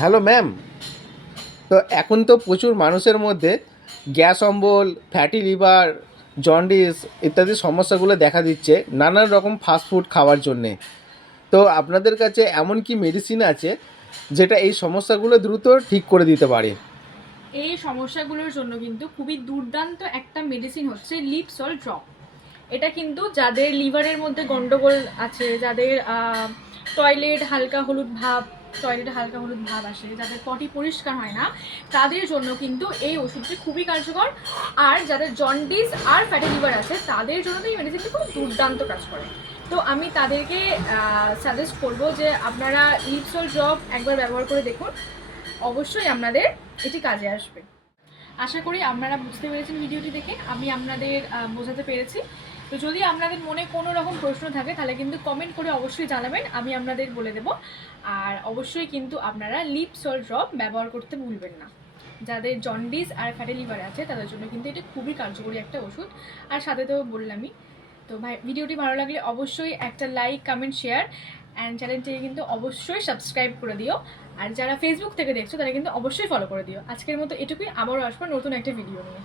Hello ma'am. তো এখন তো প্রচুর মানুষের মধ্যে গ্যাস অম্বল, ফ্যাটি লিভার, জন্ডিস ইত্যাদি সমস্যাগুলো দেখা দিচ্ছে নানান রকম ফাস্টফুড খাওয়ার জন্যে। তো আপনাদের কাছে এমন কি মেডিসিন আছে যেটা এই সমস্যাগুলো দ্রুত ঠিক করে দিতে পারে? এই সমস্যাগুলোর জন্য কিন্তু খুবই দুর্দান্ত একটা মেডিসিন হচ্ছে লিপসল ড্রপ এটা কিন্তু যাদের লিভারের মধ্যে গন্ডগোল আছে, যাদের টয়লেট হালকা হলুদ ভাব টয়লেটে হালকা হলুদ ভাব আসে, যাদের পটি পরিষ্কার হয় না, তাদের জন্য কিন্তু এই ওষুধটি খুবই কার্যকর। আর যাদের জন্ডিস আর ফ্যাটি লিভার আছে, তাদের জন্য তো এই মেডিসিনটি খুব দুর্দান্ত কাজ করে। তো আমি তাদেরকে সাজেস্ট করব যে আপনারা লিপসল ড্রপ একবার ব্যবহার করে দেখুন। অবশ্যই আপনাদের এটি কাজে আসবে। আশা করি আপনারা বুঝতে পেরেছেন ভিডিওটি দেখে। আমি আপনাদের বোঝাতে পেরেছি। তো যদি আপনাদের মনে কোনো রকম প্রশ্ন থাকে, তাহলে কিন্তু কমেন্ট করে অবশ্যই জানাবেন, আমি আপনাদের বলে দেব। আর অবশ্যই কিন্তু আপনারা লিপ সল ড্রপ ব্যবহার করতে ভুলবেন না। যাদের জন্ডিস আর ফ্যাটি লিভার আছে, তাদের জন্য কিন্তু এটা খুবই কার্যকরী একটা ওষুধ। আর সাথে তো বললামই, তো ভাই, ভিডিওটি ভালো লাগলে অবশ্যই একটা লাইক কমেন্ট শেয়ার অ্যান্ড চ্যানেলটিকে কিন্তু অবশ্যই সাবস্ক্রাইব করে দিও। আর যারা ফেসবুক থেকে দেখছ, তারা কিন্তু অবশ্যই ফলো করে দিও। আজকের মতো এটুকুই, আবারও আসব নতুন একটা ভিডিও নিয়ে।